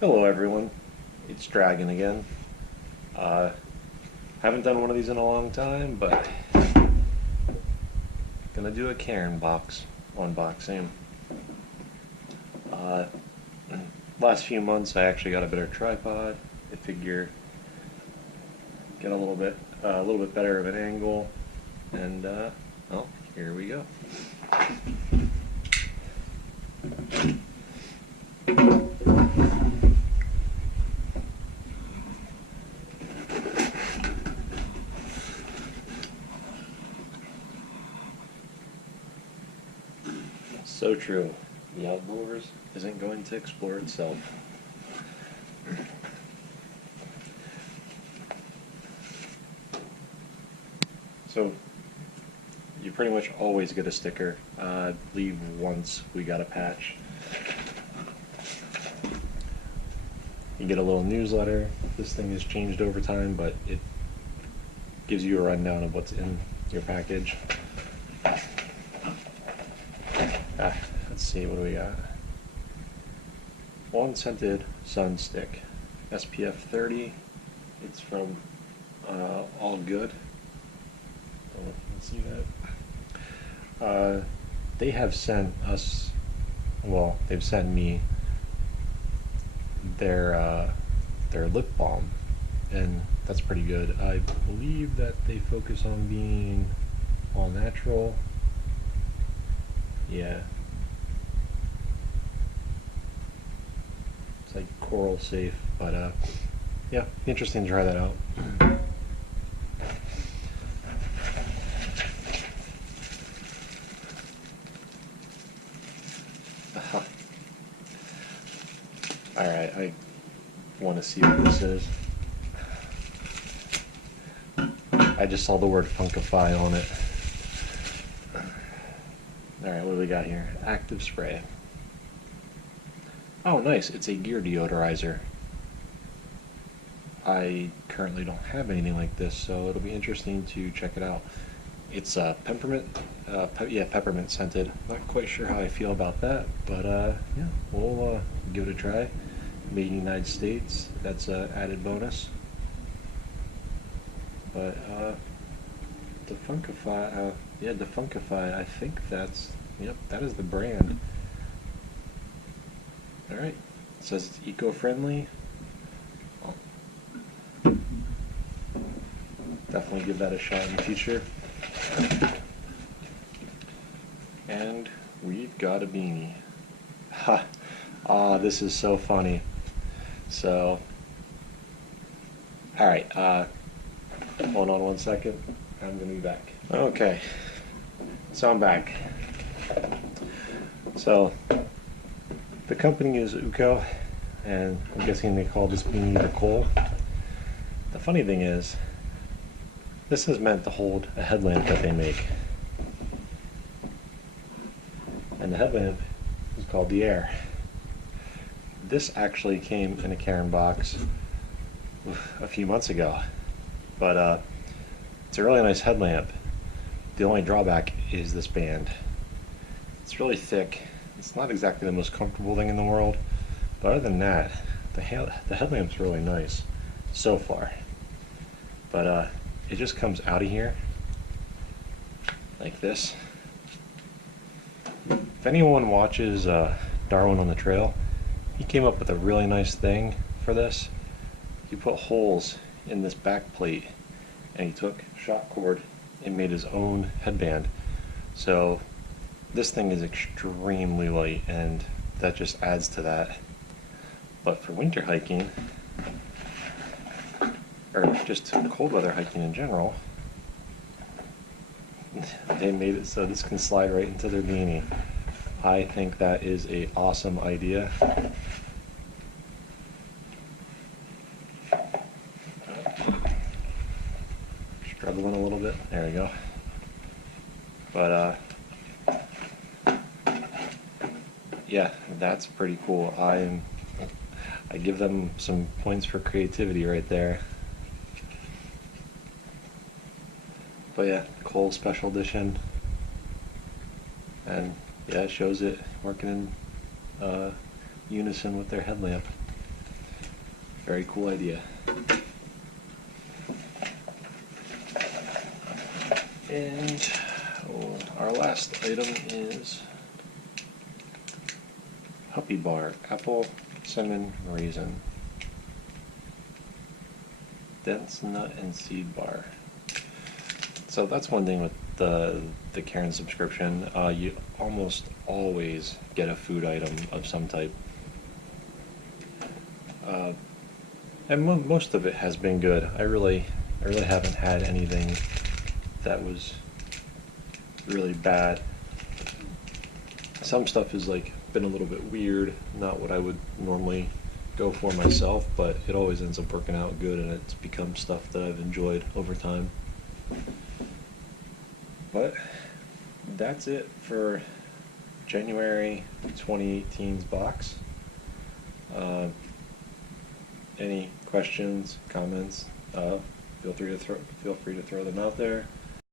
Hello everyone, it's Dragon again. Uh, haven't done one of these in a long time, but gonna do a Cairn box unboxing. Uh, last few months I actually got a better tripod. I figure get a little bit better of an angle, and well, here we go. So true. The outdoors isn't going to explore itself. So you pretty much always get a sticker. I believe once we got a patch. You get a little newsletter. This thing has changed over time, but it gives you a rundown of what's in your package. Let's see, what do we got? One scented sun stick, SPF 30. It's from All Good. I don't know if you can see that. They have sent us, well, they've sent me their lip balm, and that's pretty good. I believe that they focus on being all natural. Yeah. It's like coral safe, but yeah, interesting to try that out. Alright, I want to see what this is. I just saw the word Funkify on it. Alright, what do we got here? Active spray. Oh, nice. It's a gear deodorizer. I currently don't have anything like this, so it'll be interesting to check it out. It's peppermint, peppermint scented. Not quite sure how I feel about that, but yeah, we'll give it a try. Made in the United States. That's an added bonus. But Defunkify, yeah, Defunkify. I think that's, yep, that is the brand. All right. It says it's eco-friendly. I'll definitely give that a shot in the future. And we've got a beanie. Ha! Ah, this is so funny. So, all right. Hold on one second. I'm gonna be back. Okay. So I'm back. So the company is Uko, and I'm guessing they call this beanie the coal. The funny thing is, this is meant to hold a headlamp that they make. And the headlamp is called the Air. This actually came in a Cairn box a few months ago, but it's a really nice headlamp. The only drawback is this band. It's really thick. It's not exactly the most comfortable thing in the world, but other than that, the headlamp's really nice so far. But it just comes out of here like this. If anyone watches Darwin on the Trail, he came up with a really nice thing for this. He put holes in this back plate, and he took shot cord and made his own headband. So this thing is extremely light, and that just adds to that. But for winter hiking, or just cold weather hiking in general, they made it so this can slide right into their beanie. I think that is an awesome idea. Struggling a little bit. There we go. But yeah, that's pretty cool. I give them some points for creativity right there. But yeah, Cole Special Edition. And yeah, it shows it working in unison with their headlamp. Very cool idea. And our last item is Puppy Bar, apple, cinnamon, raisin. Dense nut and seed bar. So that's one thing with the Cairn subscription. You almost always get a food item of some type. And most of it has been good. I really haven't had anything that was really bad. Some stuff is like been a little bit weird, not what I would normally go for myself, but it always ends up working out good, and it's become stuff that I've enjoyed over time. But that's it for January 2018's box. Any questions, comments, feel free to throw them out there.